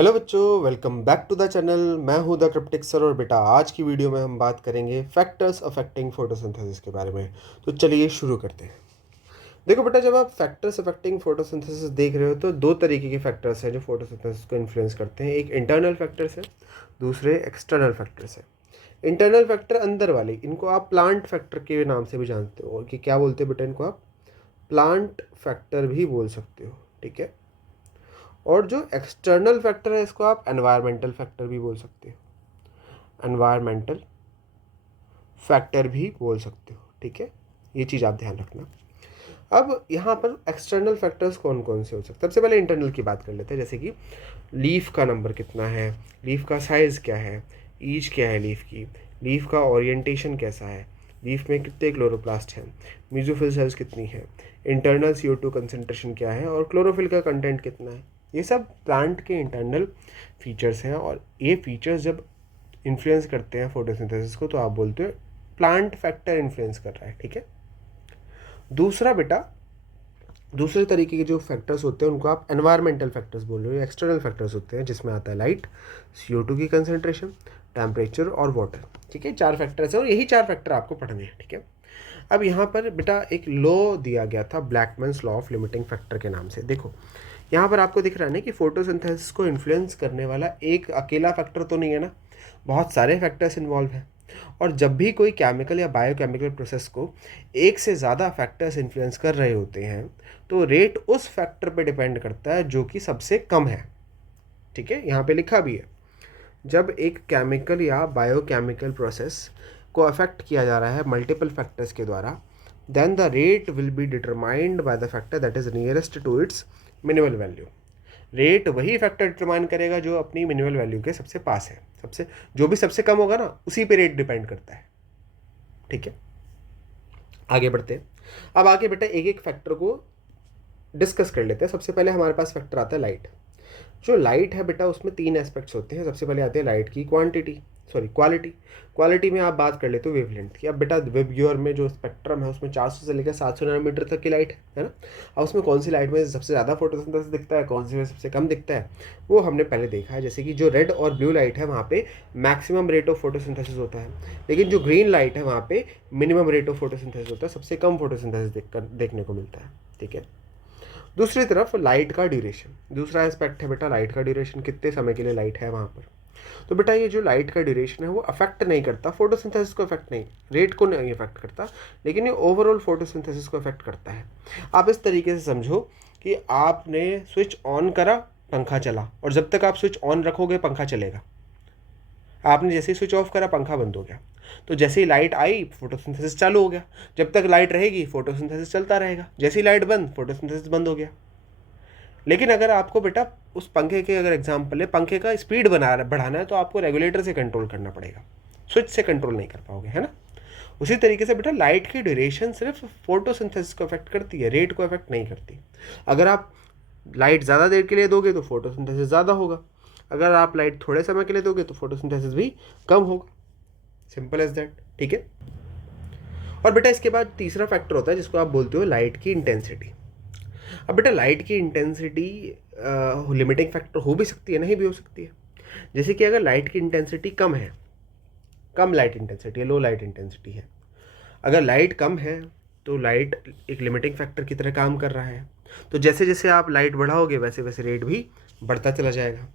Hello बच्चों, welcome back to the channel. मैं हूं द क्रिप्टिक सर और बेटा आज की वीडियो में हम बात करेंगे फैक्टर्स अफेक्टिंग फोटोसिंथेसिस के बारे में। तो चलिए शुरू करते हैं। देखो बेटा, जब आप फैक्टर्स अफेक्टिंग फोटोसिंथेसिस देख रहे हो तो दो तरीके के फैक्टर्स हैं जो फोटोसिंथेसिस को इन्फ्लुएंस करते हैं। एक इंटरनल फैक्टर्स है, दूसरे एक्सटर्नल फैक्टर्स है। इंटरनल फैक्टर अंदर वाले, इनको आप प्लांट फैक्टर के नाम से भी जानते हो कि क्या बोलते हैं बेटा, इनको आप प्लांट फैक्टर भी बोल सकते हो, ठीक है। और जो एक्सटर्नल फैक्टर है इसको आप एनवायरमेंटल फैक्टर भी बोल सकते हो, एनवायरमेंटल फैक्टर भी बोल सकते हो, ठीक है। ये चीज़ आप ध्यान रखना। अब यहाँ पर एक्सटर्नल फैक्टर्स कौन कौन से हो सकते हैं। सबसे पहले इंटरनल की बात कर लेते हैं, जैसे कि लीफ का नंबर कितना है, लीफ का साइज़ क्या है, ईच क्या है लीफ की, लीफ का ओरिएंटेशन कैसा है, लीफ में कितने क्लोरोप्लास्ट हैं, म्यूजोफिल सेल्स कितनी है, इंटरनल CO2 कंसनट्रेशन क्या है और क्लोरोफिल का कंटेंट कितना है। ये सब प्लांट के इंटरनल फीचर्स हैं और ये फीचर्स जब इन्फ्लुएंस करते हैं फोटोसिंथेसिस को तो आप बोलते हो प्लांट फैक्टर इन्फ्लुएंस कर रहा है, ठीक है। दूसरा बेटा, दूसरे तरीके के जो फैक्टर्स होते हैं उनको आप एनवायरमेंटल फैक्टर्स बोल रहे हो, एक्सटर्नल फैक्टर्स होते हैं जिसमें आता है लाइट, CO2 की कंसनट्रेशन, टेम्परेचर और वाटर, ठीक है। चार फैक्टर्स हैं और यही चार फैक्टर आपको पढ़ने हैं, ठीक है। अब यहाँ पर बेटा एक लॉ दिया गया था ब्लैकमैन्स लॉ ऑफ लिमिटिंग फैक्टर के नाम से। देखो यहाँ पर आपको दिख रहा है ना कि फोटोसिंथेसिस को इन्फ्लुएंस करने वाला एक अकेला फैक्टर तो नहीं है ना, बहुत सारे फैक्टर्स इन्वॉल्व हैं। और जब भी कोई केमिकल या बायोकेमिकल प्रोसेस को एक से ज़्यादा फैक्टर्स इन्फ्लुएंस कर रहे होते हैं तो रेट उस फैक्टर पे डिपेंड करता है जो कि सबसे कम है, ठीक है। यहाँ पे लिखा भी है, जब एक केमिकल या बायोकेमिकल प्रोसेस को अफेक्ट किया जा रहा है मल्टीपल फैक्टर्स के द्वारा, then the rate will be determined by the factor that is nearest to its minimal value. Rate वही फैक्टर डिटरमाइन करेगा जो अपनी मिनिमल वैल्यू के सबसे पास है, सबसे जो भी सबसे कम होगा ना उसी पे रेट डिपेंड करता है, ठीक है। आगे बढ़ते हैं। अब आगे बेटा एक एक फैक्टर को डिस्कस कर लेते हैं। सबसे पहले हमारे पास फैक्टर आता है लाइट। जो लाइट है बेटा उसमें तीन एस्पेक्ट्स होते हैं। सबसे पहले आते हैं लाइट की क्वालिटी। क्वालिटी में आप बात कर लेते हो वेवलेंथ की। अब बेटा वेबव्यूअर में जो स्पेक्ट्रम है उसमें 400 से लेकर 700 नैनोमीटर तक की लाइट है ना। अब उसमें कौन सी लाइट में सबसे ज़्यादा फोटोसिंथेसिस दिखता है, कौन सी में सबसे कम दिखता है, वो हमने पहले देखा है। जैसे कि जो रेड और ब्लू लाइट है वहाँ पे मैक्सिमम रेट ऑफ फोटोसिंथेसिस होता है, लेकिन जो ग्रीन लाइट है वहाँ पे मिनिमम रेट ऑफ फोटोसिंथेसिस होता है, सबसे कम फोटोसिंथेसिस देखने को मिलता है, ठीक है। दूसरी तरफ लाइट का ड्यूरेशन, दूसरा एस्पेक्ट है बेटा लाइट का ड्यूरेशन, कितने समय के लिए लाइट है वहाँ पर। तो बेटा ये जो लाइट का ड्यूरेशन है वो अफेक्ट नहीं करता फोटोसिंथेसिस को, अफेक्ट नहीं, रेट को नहीं अफेक्ट करता, लेकिन ये ओवरऑल फोटोसिंथेसिस को अफेक्ट करता है। आप इस तरीके से समझो कि आपने स्विच ऑन करा, पंखा चला, और जब तक आप स्विच ऑन रखोगे पंखा चलेगा। आपने जैसे ही स्विच ऑफ करा पंखा बंद हो गया। तो जैसे ही लाइट आई फोटोसिंथेसिस चालू हो गया। जब तक लाइट रहेगी फोटोसिंथेसिस चलता रहेगा, जैसे ही लाइट बंद फोटोसिंथेसिस बंद हो गया। लेकिन अगर आपको बेटा उस पंखे के अगर एग्जाम्पल है, पंखे का स्पीड बढ़ाना है तो आपको रेगुलेटर से कंट्रोल करना पड़ेगा, स्विच से कंट्रोल नहीं कर पाओगे, है ना। उसी तरीके से बेटा लाइट की ड्यूरेशन सिर्फ फोटोसिंथेसिस को अफेक्ट करती है, रेट को अफेक्ट नहीं करती। अगर आप लाइट ज़्यादा देर के लिए दोगे तो फोटोसिंथेसिस ज़्यादा होगा, अगर आप लाइट थोड़े समय के लिए दोगे तो फोटोसिंथेसिस भी कम होगा। सिंपल एज दैट, ठीक है। और बेटा इसके बाद तीसरा फैक्टर होता है जिसको आप बोलते हो लाइट की इंटेंसिटी। अब बेटा लाइट की इंटेंसिटी लिमिटिंग फैक्टर हो भी सकती है, नहीं भी हो सकती है। जैसे कि अगर लाइट की इंटेंसिटी कम है, कम लाइट इंटेंसिटी है, लो लाइट इंटेंसिटी है, अगर लाइट कम है तो लाइट एक लिमिटिंग फैक्टर की तरह काम कर रहा है। तो जैसे जैसे आप लाइट बढ़ाओगे वैसे वैसे रेट भी बढ़ता चला जाएगा।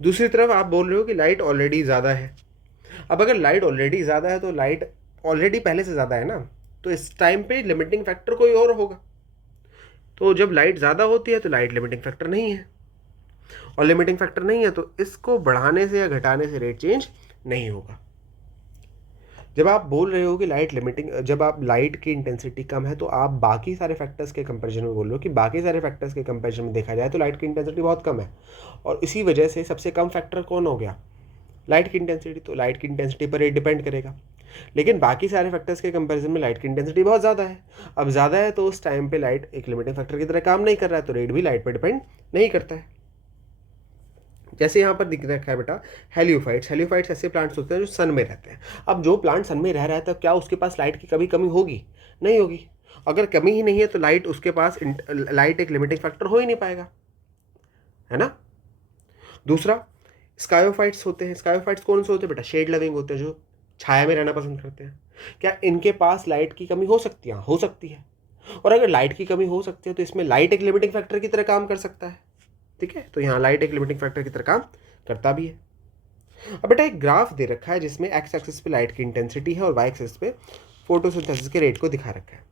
दूसरी तरफ आप बोल रहे हो कि लाइट ऑलरेडी ज़्यादा है। अब अगर लाइट ऑलरेडी ज़्यादा है तो लाइट ऑलरेडी पहले से ज़्यादा है ना, तो इस टाइम पे लिमिटिंग फैक्टर कोई और होगा। तो जब लाइट ज़्यादा होती है तो लाइट लिमिटिंग फैक्टर नहीं है, और लिमिटिंग फैक्टर नहीं है तो इसको बढ़ाने से या घटाने से रेट चेंज नहीं होगा। जब आप बोल रहे हो कि लाइट लिमिटिंग, जब आप लाइट की इंटेंसिटी कम है तो आप बाकी सारे फैक्टर्स के कंपैरिजन में बोल रहे हो कि बाकी सारे फैक्टर्स के कंपैरिजन में देखा जाए तो लाइट की इंटेंसिटी बहुत कम है, और इसी वजह से सबसे कम फैक्टर कौन हो गया, लाइट की इंटेंसिटी। तो लाइट की इंटेंसिटी पर रेट डिपेंड करेगा, लेकिन बाकी सारे फैक्टर्स के कंपैरिजन में लाइट की इंटेंसिटी बहुत ज़्यादा है। अब ज़्यादा है तो उस टाइम पे लाइट एक लिमिटिंग फैक्टर की तरह काम नहीं कर रहा है, तो रेट भी लाइट पर डिपेंड नहीं करता है। जैसे यहाँ पर दिख रखा है बेटा हेलियोफाइट्स। हेलियोफाइट्स ऐसे प्लांट्स होते हैं जो सन में रहते हैं। अब जो प्लांट सन में रह रहा है तो क्या उसके पास लाइट की कभी कमी होगी, नहीं होगी। अगर कमी ही नहीं है तो लाइट उसके पास लाइट एक लिमिटिंग फैक्टर हो ही नहीं पाएगा, है ना। दूसरा, स्कायोफाइट्स होते हैं। स्कायोफाइट्स कौन से होते हैं बेटा? शेड लविंग होते हैं, जो छाया में रहना पसंद करते हैं। क्या इनके पास लाइट की कमी हो सकती है? हो सकती है। और अगर लाइट की कमी हो सकती है तो इसमें लाइट एक लिमिटिंग फैक्टर की तरह काम कर सकता है। ठीक है, तो यहाँ लाइट एक लिमिटिंग फैक्टर की तरह काम करता भी है। अब बेटा एक ग्राफ दे रखा है जिसमें एक्स एक्सिस पे लाइट की इंटेंसिटी है और वाई एक्सिस पे फोटोसिंथेसिस के रेट को दिखा रखा है।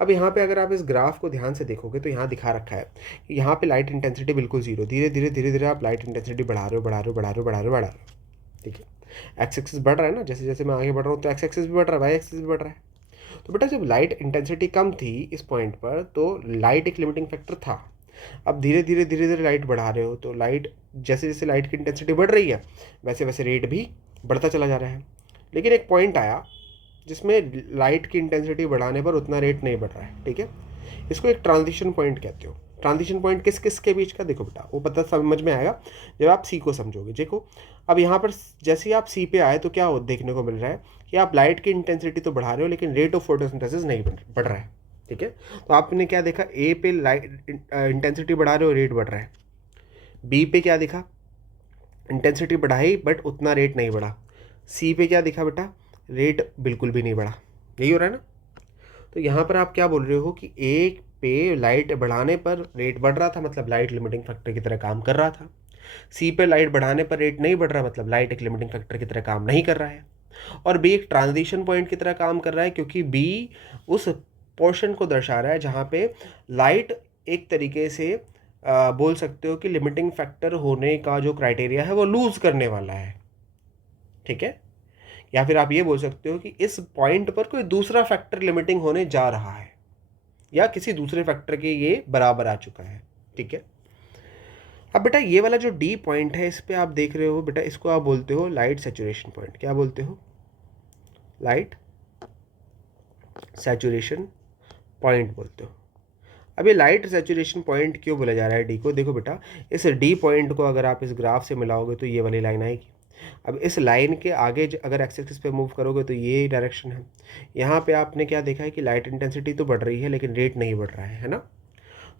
अब यहाँ पे अगर आप इस ग्राफ को ध्यान से देखोगे तो यहाँ दिखा रखा है कि यहाँ पे लाइट इंटेंसिटी बिल्कुल जीरो, धीरे धीरे धीरे धीरे आप लाइट इंटेंसिटी बढ़ा रहे हो, बढ़ा रहे हो, बढ़ा रहे हो, बढ़ा रहे हो, बढ़ा रहे हो। ठीक है, एक्स एक्सिस बढ़ रहा है ना, जैसे जैसे मैं आगे बढ़ रहा हूँ तो एक्स एक्सिस भी बढ़ रहा है, वाई एक्सिस भी बढ़ रहा है। तो बेटा जब लाइट इंटेंसिटी कम थी इस पॉइंट पर तो लाइट एक लिमिटिंग फैक्टर था। अब धीरे धीरे धीरे धीरे लाइट बढ़ा रहे हो तो लाइट, जैसे जैसे लाइट की इंटेंसिटी बढ़ रही है वैसे वैसे रेट भी बढ़ता चला जा रहा है। लेकिन एक पॉइंट आया जिसमें लाइट की इंटेंसिटी बढ़ाने पर उतना रेट नहीं बढ़ रहा है। ठीक है, इसको एक ट्रांजिशन पॉइंट कहते हो। ट्रांजिशन पॉइंट किस किस के बीच का? देखो बेटा वो पता समझ में आएगा जब आप सी को समझोगे। देखो अब यहाँ पर जैसे ही आप सी पे आए तो क्या देखने को मिल रहा है कि आप लाइट की इंटेंसिटी तो बढ़ा रहे हो लेकिन रेट ऑफ फोटोसिंथेसिस नहीं बढ़ रहा है। ठीक है, तो आपने क्या देखा? ए पे लाइट इंटेंसिटी बढ़ा रहे हो, रेट बढ़ रहा है। बी पे क्या दिखा? इंटेंसिटी बढ़ाई बट उतना रेट नहीं बढ़ा। सी पे क्या दिखा बेटा? रेट बिल्कुल भी नहीं बढ़ा। यही हो रहा है ना? तो यहाँ पर आप क्या बोल रहे हो कि एक पे लाइट बढ़ाने पर रेट बढ़ रहा था, मतलब लाइट लिमिटिंग फैक्टर की तरह काम कर रहा था। सी पे लाइट बढ़ाने पर रेट नहीं बढ़ रहा, मतलब लाइट एक लिमिटिंग फैक्टर की तरह काम नहीं कर रहा है। और बी एक ट्रांजिशन पॉइंट की तरह काम कर रहा है क्योंकि बी उस पोर्शन को दर्शा रहा है जहाँ पे लाइट एक तरीके से बोल सकते हो कि लिमिटिंग फैक्टर होने का जो क्राइटेरिया है वो लूज करने वाला है। ठीक है, या फिर आप ये बोल सकते हो कि इस पॉइंट पर कोई दूसरा फैक्टर लिमिटिंग होने जा रहा है या किसी दूसरे फैक्टर के ये बराबर आ चुका है। ठीक है, अब बेटा ये वाला जो डी पॉइंट है इस पे आप देख रहे हो बेटा, इसको आप बोलते हो लाइट सैचुरेशन पॉइंट। क्या बोलते हो? लाइट सैचुरेशन पॉइंट बोलते हो। अब ये लाइट सैचुरेशन पॉइंट क्यों बोला जा रहा है डी को? देखो बेटा इस डी पॉइंट को अगर आप इस ग्राफ से मिलाओगे तो ये वाली लाइन आएगी। अब इस लाइन के आगे अगर एक्स एक्सिस पे मूव करोगे तो ये डायरेक्शन है। यहाँ पे आपने क्या देखा है कि लाइट इंटेंसिटी तो बढ़ रही है लेकिन रेट नहीं बढ़ रहा है ना?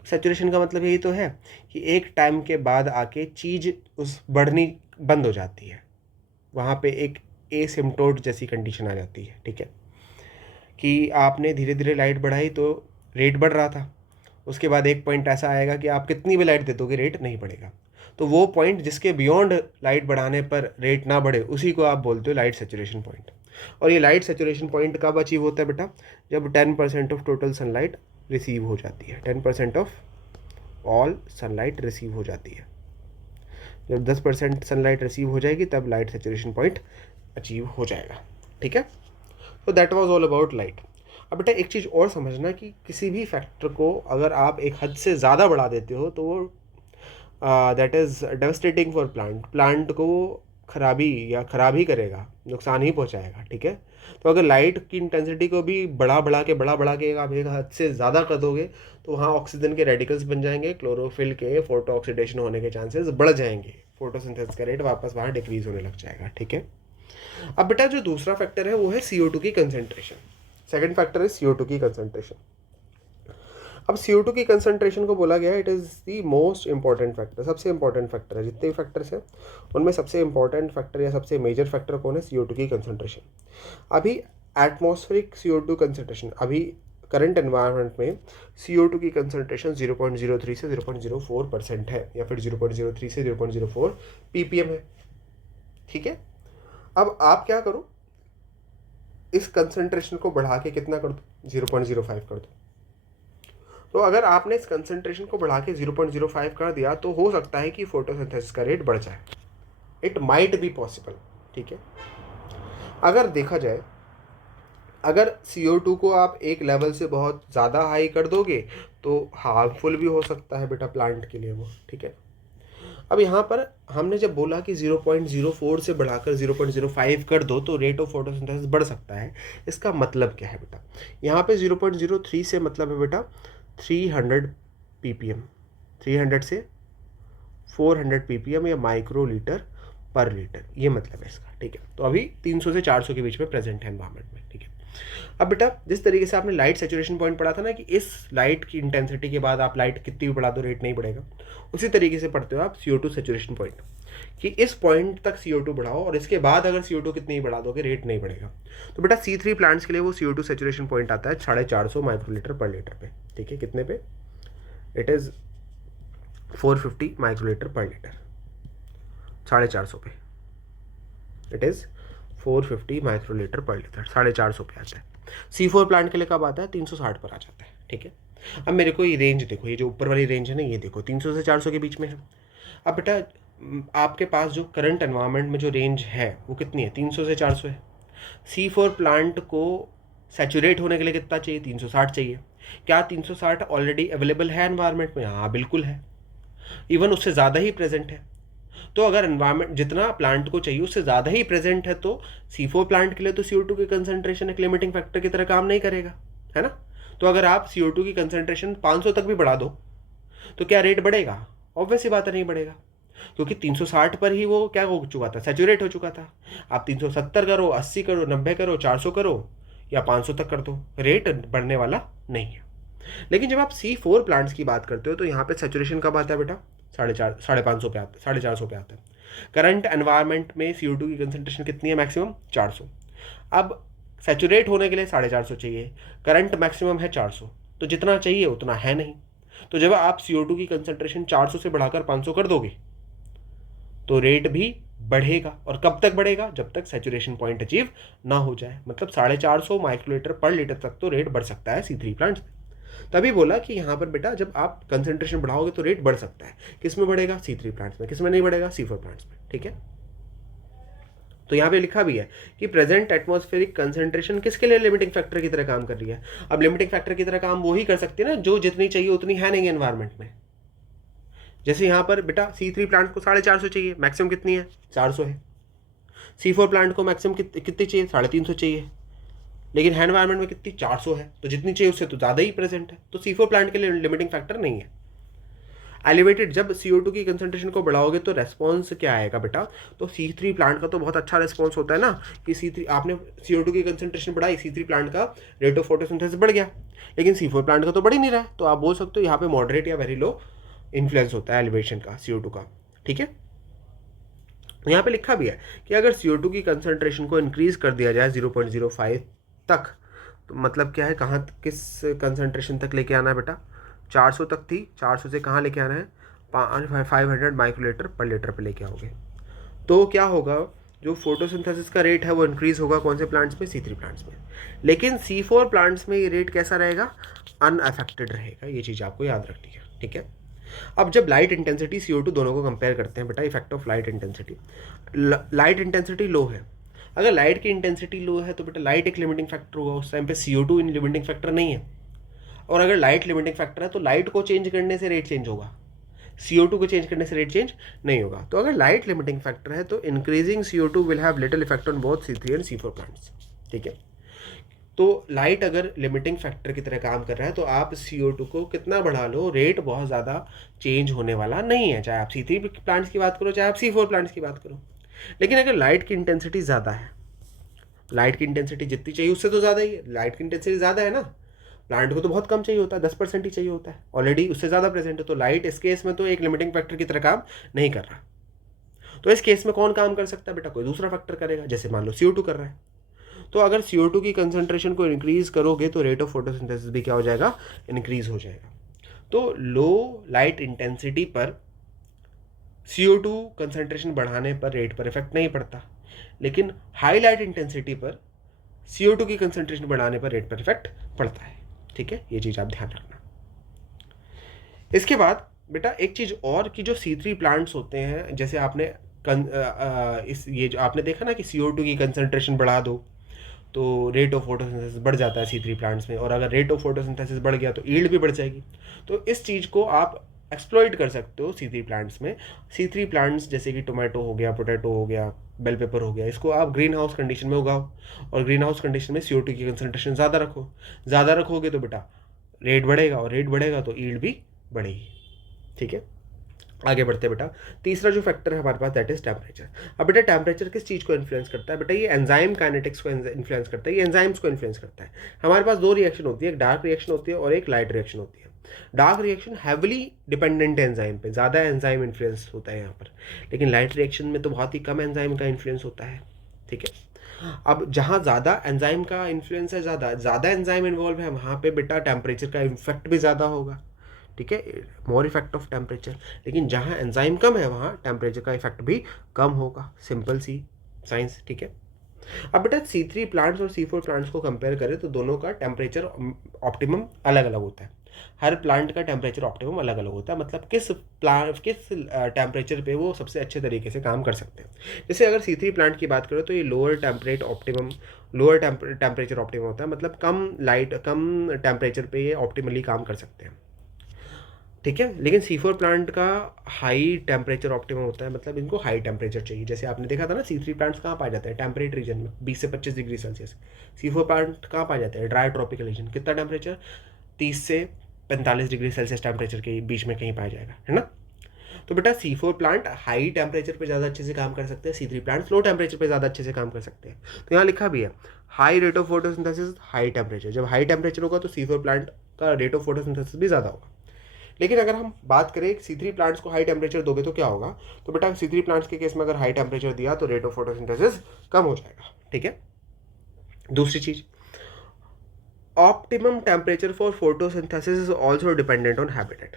सैचुरेशन का मतलब यही तो है कि एक टाइम के बाद आके चीज़ उस बढ़नी बंद हो जाती है, वहाँ पे एक एसिम्प्टोट जैसी कंडीशन आ जाती है। ठीक है, कि आपने धीरे धीरे लाइट बढ़ाई तो रेट बढ़ रहा था, उसके बाद एक पॉइंट ऐसा आएगा कि आप कितनी भी लाइट दे दोगे रेट नहीं बढ़ेगा। तो वो पॉइंट जिसके बियॉन्ड लाइट बढ़ाने पर रेट ना बढ़े उसी को आप बोलते हो लाइट सैचुरेशन पॉइंट। और ये लाइट सैचुरेशन पॉइंट कब अचीव होता है बेटा? जब 10% ऑफ टोटल सनलाइट रिसीव हो जाती है। 10% ऑफ ऑल सनलाइट रिसीव हो जाती है। जब 10% सनलाइट रिसीव हो जाएगी तब लाइट सैचुरेशन पॉइंट अचीव हो जाएगा। ठीक है, तो that was all about light. अब बेटा एक चीज़ और समझना कि किसी भी फैक्टर को अगर आप एक हद से ज़्यादा बढ़ा देते हो तो वो that is devastating for plant को खराब ही करेगा, नुकसान ही पहुंचाएगा। ठीक है, तो अगर लाइट की इंटेंसिटी को भी बढ़ा बढ़ा के आप एक हद से ज़्यादा कर दोगे तो वहाँ ऑक्सीजन के रेडिकल्स बन जाएंगे, क्लोरोफिल के फोटो ऑक्सीडेशन होने के चांसेस बढ़ जाएंगे, फोटोसिंथेसिस का रेट वापस वहाँ डिक्रीज होने लग जाएगा। ठीक है, अब बेटा जो दूसरा फैक्टर है वो है CO2 की कंसेंट्रेशन। सेकंड फैक्टर है CO2 की कंसेंट्रेशन। अब CO2 की कंसंट्रेशन को बोला गया है it is the most important factor, सबसे इंपॉर्टेंट फैक्टर है। जितने भी फैक्टर्स हैं उनमें सबसे इंपॉर्टेंट फैक्टर या सबसे मेजर फैक्टर कौन है? CO2 की कंसंट्रेशन। अभी एटमॉस्फेरिक CO2 कंसंट्रेशन, अभी करंट एनवायरनमेंट में CO2 की कंसंट्रेशन 0.03 से 0.04% है या फिर 0.03 से 0.04 ppm है। ठीक है, अब आप क्या करो, इस कंसंट्रेशन को बढ़ा के कितना कर दो? 0.05 कर दो। तो अगर आपने इस कंसंट्रेशन को बढ़ा के 0.05 कर दिया तो हो सकता है कि फोटोसिंथेसिस का रेट बढ़ जाए। It might be possible. ठीक है, अगर देखा जाए अगर CO2 को आप एक लेवल से बहुत ज़्यादा हाई कर दोगे तो हार्मफुल भी हो सकता है बेटा प्लांट के लिए वो। ठीक है, अब यहाँ पर हमने जब बोला कि 0.04 से बढ़ाकर 0.05 कर दो तो रेट ऑफ फोटोसिंथेसिस बढ़ सकता है, इसका मतलब क्या है बेटा? यहाँ पे 0.03 से मतलब है बेटा 300 ppm, 300 से 400 ppm या माइक्रो लीटर पर लीटर, ये मतलब है इसका। ठीक है, तो अभी 300 से 400 के बीच में प्रेजेंट है एनवायरनमेंट में। ठीक है, अब बेटा जिस तरीके से आपने लाइट सैचुरेशन पॉइंट पढ़ा था ना कि इस लाइट की इंटेंसिटी के बाद आप लाइट कितनी भी बढ़ा दो रेट नहीं बढ़ेगा, उसी तरीके से पढ़ते हो आप CO2 सैचुरेशन पॉइंट। कि इस पॉइंट तक CO2 बढ़ाओ और इसके बाद अगर CO2 कितनी ही बढ़ा दोगे रेट नहीं बढ़ेगा। तो बेटा C3 प्लांट्स के लिए वो CO2 सेचुरेशन पॉइंट आता है 450 माइक्रोलीटर पर लीटर पे। ठीक है, कितने पे? इट इज़ 450 माइक्रोलीटर पर लीटर, 450 पे। इट इज़ 450 माइक्रोलीटर पर लीटर, 450 पे आता है। C4 प्लांट के लिए कब आता है? 360 पर आ जाता है। ठीक है, अब मेरे को ये रेंज देखो, ये जो ऊपर वाली रेंज है ना, ये देखो 300 से 400 के बीच में है। अब बेटा आपके पास जो करंट एनवायरनमेंट में जो रेंज है वो कितनी है? 300 से 400 है। C4 प्लांट को सैचुरेट होने के लिए कितना चाहिए? 360 चाहिए। क्या 360 ऑलरेडी अवेलेबल है एनवायरनमेंट में? हाँ बिल्कुल है, इवन उससे ज़्यादा ही प्रेजेंट है। तो अगर एनवायरनमेंट जितना प्लांट को चाहिए उससे ज़्यादा ही प्रेजेंट है तो C4 प्लांट के लिए तो CO2 की कंसंट्रेशन एक लिमिटिंग फैक्टर की तरह काम नहीं करेगा, है ना। तो अगर आप CO2 की कंसंट्रेशन 500 तक भी बढ़ा दो तो क्या रेट बढ़ेगा? ऑब्वियस ही बात है, नहीं बढ़ेगा, क्योंकि 360 पर ही वो क्या हो चुका था? सैचुरेट हो चुका था। आप 370 करो, 80 करो, 90 करो, 400 करो या 500 तक कर दो, रेट बढ़ने वाला नहीं है। लेकिन जब आप C4 प्लांट्स की बात करते हो तो यहाँ पे सैचुरेशन कब आता है बेटा? 550 पे आता है, 450 पे आता है। करंट एनवायरनमेंट में CO2 की कंसंट्रेशन कितनी है मैक्सिमम? 400। अब सैचुरेट होने के लिए 450 चाहिए, करंट मैक्सिमम है 400, तो जितना चाहिए उतना है नहीं। तो जब आप CO2 की कंसंट्रेशन 400 से बढ़ाकर 500 कर दोगे तो रेट भी बढ़ेगा। और कब तक बढ़ेगा? जब तक सैचुरेशन पॉइंट अचीव ना हो जाए, मतलब 450 माइक्रोलीटर पर लीटर तक तो रेट बढ़ सकता है C3 प्लांट्स में। तभी बोला कि यहाँ पर बेटा जब आप कंसंट्रेशन बढ़ाओगे तो रेट बढ़ सकता है। किस में बढ़ेगा? C3 प्लांट्स में। किस में नहीं बढ़ेगा? C4 प्लांट्स में। ठीक है, तो यहाँ पे लिखा भी है कि प्रेजेंट एटमॉस्फेरिक कंसंट्रेशन किसके लिए लिमिटिंग फैक्टर की तरह काम कर रही है। अब लिमिटिंग फैक्टर की तरह काम वो ही कर सकती है ना जो जितनी चाहिए उतनी है नहीं एनवायरनमेंट में। जैसे यहाँ पर बेटा C3 प्लांट को 450 चाहिए, मैक्सिमम कितनी है? 400 है। C4 प्लांट को मैक्सिमम कितनी चाहिए? 350 चाहिए, लेकिन है एनवायरनमेंट में कितनी? 400 है, तो जितनी चाहिए उससे तो ज़्यादा ही प्रेजेंट है, तो C4 प्लांट के लिए लिमिटिंग फैक्टर नहीं है। एलिवेटेड, जब CO2 की कंसंट्रेशन को बढ़ाओगे तो रेस्पॉन्स क्या आएगा बेटा? तो C3 प्लांट का तो बहुत अच्छा रेस्पॉन्स होता है ना कि C3 आपने CO2 की कंसंट्रेशन बढ़ाई, C3 प्लांट का रेट ऑफ फोटोसिंथेसिस बढ़ गया, लेकिन C4 प्लांट का तो बढ़ ही नहीं रहा है। तो आप बोल सकते हो यहाँ पे मॉडरेट या वेरी लो इन्फ्लुएंस होता है एलिवेशन का CO2 का। ठीक है, यहाँ पे लिखा भी है कि अगर CO2 की कंसंट्रेशन को इंक्रीज कर दिया जाए 0.05 तक, तो मतलब क्या है, कहाँ किस कंसंट्रेशन तक लेके आना है बेटा? 400 तक थी, 400 से कहाँ लेके आना है? 500 माइक्रोलीटर पर लीटर पे लेके आओगे तो क्या होगा? जो फोटोसिंथेसिस का रेट है वो इंक्रीज होगा कौन से प्लांट्स में? C3 प्लांट्स में। लेकिन C4 प्लांट्स में ये रेट कैसा रहेगा? अनअफेक्टेड रहेगा। ये चीज़ आपको याद रखनी है। ठीक है, अब जब लाइट इंटेंसिटी CO2 दोनों को कंपेयर करते हैं बेटा, effect of light intensity, light intensity low है। अगर लाइट की इंटेंसिटी लो है तो बेटा लाइट एक लिमिटिंग फैक्टर होगा, उस टाइम पे CO2 इन लिमिटिंग फैक्टर नहीं है। और अगर लाइट लिमिटिंग फैक्टर है तो लाइट को चेंज करने से रेट चेंज होगा, CO2 को चेंज करने से रेट चेंज नहीं होगा। तो अगर लाइट लिमिटिंग फैक्टर है तो increasing CO2 will have little effect on both C3 and C4 plants. ठीक है, तो लाइट अगर लिमिटिंग फैक्टर की तरह काम कर रहा है तो आप CO2 को कितना बढ़ा लो, रेट बहुत ज़्यादा चेंज होने वाला नहीं है, चाहे आप C3 प्लांट्स की बात करो चाहे आप C4 प्लांट्स की बात करो। लेकिन अगर लाइट की इंटेंसिटी ज़्यादा है, लाइट की इंटेंसिटी जितनी चाहिए उससे तो ज़्यादा ही है, लाइट की इंटेंसिटी ज़्यादा है ना, प्लांट को तो बहुत कम चाहिए होता है, 10% ही चाहिए होता है, ऑलरेडी उससे ज़्यादा प्रेजेंट है, तो लाइट इस केस में तो एक लिमिटिंग फैक्टर की तरह काम नहीं कर रहा। तो इस केस में कौन काम कर सकता है बेटा? कोई दूसरा फैक्टर करेगा, जैसे मान लो CO2 कर रहा है। तो अगर CO2 की कंसंट्रेशन को इंक्रीज करोगे तो रेट ऑफ फोटोसिंथेसिस भी क्या हो जाएगा? इंक्रीज हो जाएगा। तो लो लाइट इंटेंसिटी पर CO2 कंसंट्रेशन बढ़ाने पर रेट पर इफेक्ट नहीं पड़ता, लेकिन हाई लाइट इंटेंसिटी पर CO2 की कंसंट्रेशन बढ़ाने पर रेट पर इफेक्ट पड़ता है। ठीक है, ये चीज़ आप ध्यान रखना। इसके बाद बेटा एक चीज़ और कि जो C3 प्लांट्स होते हैं, जैसे आपने ये जो आपने देखा ना कि CO2 की कंसंट्रेशन बढ़ा दो तो रेट ऑफ फोटोसिंथेसिस बढ़ जाता है C3 प्लांट्स में, और अगर रेट ऑफ फोटोसिंथेसिस बढ़ गया तो ईल्ड भी बढ़ जाएगी। तो इस चीज़ को आप एक्सप्लॉइट कर सकते हो C3 प्लांट्स में। C3 प्लांट्स जैसे कि टोमेटो हो गया, पोटैटो हो गया, बेल पेपर हो गया, इसको आप ग्रीन हाउस कंडीशन में उगाओ, और ग्रीन हाउस कंडीशन में CO2 की कंसंट्रेशन ज़्यादा रखो। ज़्यादा रखोगे तो बेटा रेट बढ़ेगा, और रेट बढ़ेगा तो ईल्ड भी बढ़ेगी। ठीक है, आगे बढ़ते हैं बेटा। तीसरा जो फैक्टर है हमारे पास दैट इज टेम्परेचर। अब बेटा टेम्परेचर किस चीज़ को इन्फ्लुएंस करता है? बेटा ये एंजाइम काइनेटिक्स को इन्फ्लुएंस करता है, ये एंजाइम्स को इन्फ्लुएंस करता है। हमारे पास दो रिएक्शन होती है, एक डार्क रिएक्शन होती है और एक लाइट रिएक्शन होती है। डार्क रिएक्शन हैविली डिपेंडेंट है एंजाइम पे, ज़्यादा एंजाइम इन्फ्लुएंस होता है यहाँ पर, लेकिन लाइट रिएक्शन में तो बहुत ही कम एंजाइम का इन्फ्लुएंस होता है। ठीक है, अब जहाँ ज़्यादा एंजाइम का इन्फ्लुएंस है, ज़्यादा एंजाइम इन्वॉल्व है, वहाँ पे बेटा टेम्परेचर का इफेक्ट भी ज़्यादा होगा। ठीक है, मोर इफेक्ट ऑफ टेम्परेचर। लेकिन जहाँ एंजाइम कम है वहाँ टेम्परेचर का इफेक्ट भी कम होगा, सिंपल सी साइंस। ठीक है, अब बेटा C3 प्लांट्स और C4 प्लांट्स को कंपेयर करें तो दोनों का टेम्परेचर ऑप्टिमम अलग अलग होता है। हर प्लांट का टेम्परेचर ऑप्टिमम अलग अलग होता है, मतलब किस टेम्परेचर पे वो सबसे अच्छे तरीके से काम कर सकते हैं। जैसे अगर C3 प्लांट की बात करें तो ये लोअर टेम्परेचर ऑप्टिमम होता है, मतलब कम टेम्परेचर पे ये ऑप्टिमली काम कर सकते हैं। ठीक है, लेकिन C4 प्लांट का हाई टेम्परेचर ऑप्टिमम होता है, मतलब इनको हाई टेम्परेचर चाहिए। जैसे आपने देखा था ना, C3 प्लांट्स कहाँ पाए जाते हैं? टेम्परेट रीजन में 20 से 25 डिग्री सेल्सियस। C4 प्लांट कहाँ पाए जाते हैं? Dry tropical region. कितना टेम्परेचर? 30 से 45 डिग्री सेल्सियस टेम्परेचर के बीच में कहीं पाया जाएगा, है ना। तो बेटा C4 प्लांट हाई टेम्परेचर पे ज़्यादा अच्छे से काम कर सकते हैं, C3 प्लांट लो टेम्परेचर पे ज़्यादा अच्छे से काम कर सकते हैं। तो यहाँ लिखा भी है high rate of photosynthesis, high temperature. जब हाई टेम्परेचर होगा तो C4 प्लांट का रेट ऑफ फोटोसिंथेसिस भी ज़्यादा होगा। लेकिन अगर हम बात करें C3 प्लांट्स को हाई टेम्परेचर दोगे तो क्या होगा? तो बेटा C3 प्लांट्स के केस में अगर हाई टेम्परेचर दिया तो रेट ऑफ फोटोसिंथेसिस कम हो जाएगा। ठीक है, दूसरी चीज, optimum temperature for photosynthesis is also dependent on habitat.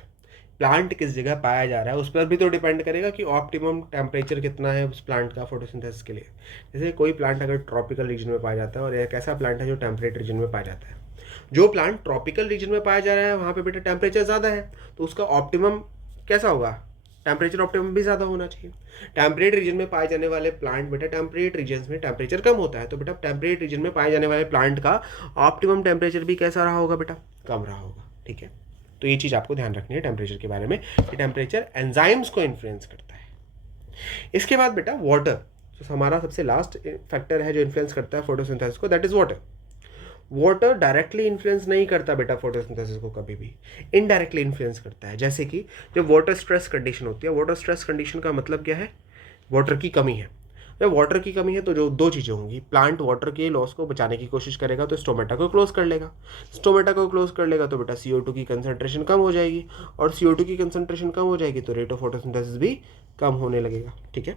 Plant किस जगह पाया जा रहा है उस पर भी तो डिपेंड करेगा कि ऑप्टिमम टेम्परेचर कितना है उस प्लांट का फोटोसिंथेसिस के लिए। जैसे कोई प्लांट अगर ट्रॉपिकल रीजन में पाया जाता है और एक ऐसा प्लांट है जो टेम्परेट रीजन में पाया जाता है, जो प्लांट ट्रॉपिकल रीजन में पाया जा रहा है वहाँ पे बेटा टेम्परेचर ज़्यादा है, तो उसका ऑप्टिमम कैसा होगा? टेम्परेचर ऑप्टिमम भी ज़्यादा होना चाहिए। टेम्परेट रीजन में पाए जाने वाले प्लांट बेटा, टेम्परेट रीजन में टेम्परेचर कम होता है, तो बेटा टेम्परेट रीजन में पाए जाने वाले प्लांट का ऑप्टिमम टेम्परेचर भी कैसा रहा होगा बेटा? कम रहा होगा। ठीक है, तो ये चीज़ आपको ध्यान रखनी है टेम्परेचर के बारे में कि टेम्परेचर एंजाइम्स को इन्फ्लुएंस करता है। इसके बाद बेटा वाटर, तो हमारा सबसे लास्ट फैक्टर है जो इन्फ्लुएंस करता है फोटोसिंथेसिस को, that is water. Water directly influence नहीं करता बेटा फोटोसिंथेसिस को, कभी भी इनडायरेक्टली इन्फ्लुएंस करता है। जैसे कि जब वाटर स्ट्रेस कंडीशन होती है, वाटर स्ट्रेस कंडीशन का मतलब क्या है? वाटर की कमी है। जब वाटर की कमी है तो जो दो चीज़ें होंगी, प्लांट वाटर के लॉस को बचाने की कोशिश करेगा तो स्टोमेटा को क्लोज कर लेगा। स्टोमेटा को क्लोज कर लेगा तो बेटा CO2 की कंसंट्रेशन कम हो जाएगी, और CO2 की कंसंट्रेशन कम हो जाएगी तो रेट ऑफ फोटोसिंथेसिस भी कम होने लगेगा। ठीक है,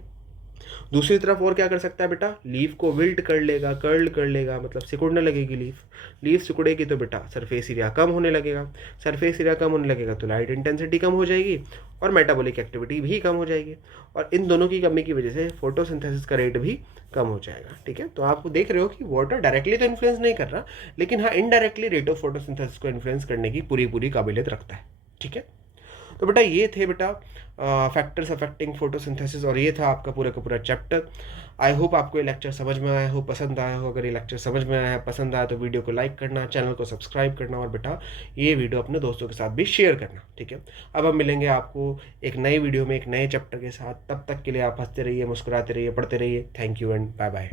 दूसरी तरफ और क्या कर सकता है बेटा? लीफ को विल्ट कर लेगा, कर्ल कर लेगा, मतलब सिकुड़ने लगेगी लीफ सिकुड़ेगी तो बेटा सरफेस एरिया कम होने लगेगा। सरफेस एरिया कम होने लगेगा तो लाइट इंटेंसिटी कम हो जाएगी और मेटाबॉलिक एक्टिविटी भी कम हो जाएगी, और इन दोनों की कमी की वजह से फोटोसिंथेसिस का रेट भी कम हो जाएगा। ठीक है, तो आप देख रहे हो कि वाटर डायरेक्टली तो इन्फ्लुएंस नहीं कर रहा, लेकिन हाँ इनडायरेक्टली रेट ऑफ फोटोसिंथेसिस को इन्फ्लुएंस करने की पूरी काबिलियत रखता है। ठीक है, तो बेटा ये थे बेटा फैक्टर्स अफेक्टिंग फोटोसिंथेसिस, और ये था आपका पूरा का पूरा चैप्टर। आई होप आपको ये लेक्चर समझ में आया हो, पसंद आया हो। अगर ये लेक्चर समझ में आया है, पसंद आया तो वीडियो को लाइक करना, चैनल को सब्सक्राइब करना, और बेटा ये वीडियो अपने दोस्तों के साथ भी शेयर करना। ठीक है, अब हम मिलेंगे आपको एक नई वीडियो में एक नए चैप्टर के साथ। तब तक के लिए आप हंसते रहिए, मुस्कुराते रहिए, पढ़ते रहिए। Thank you and bye bye.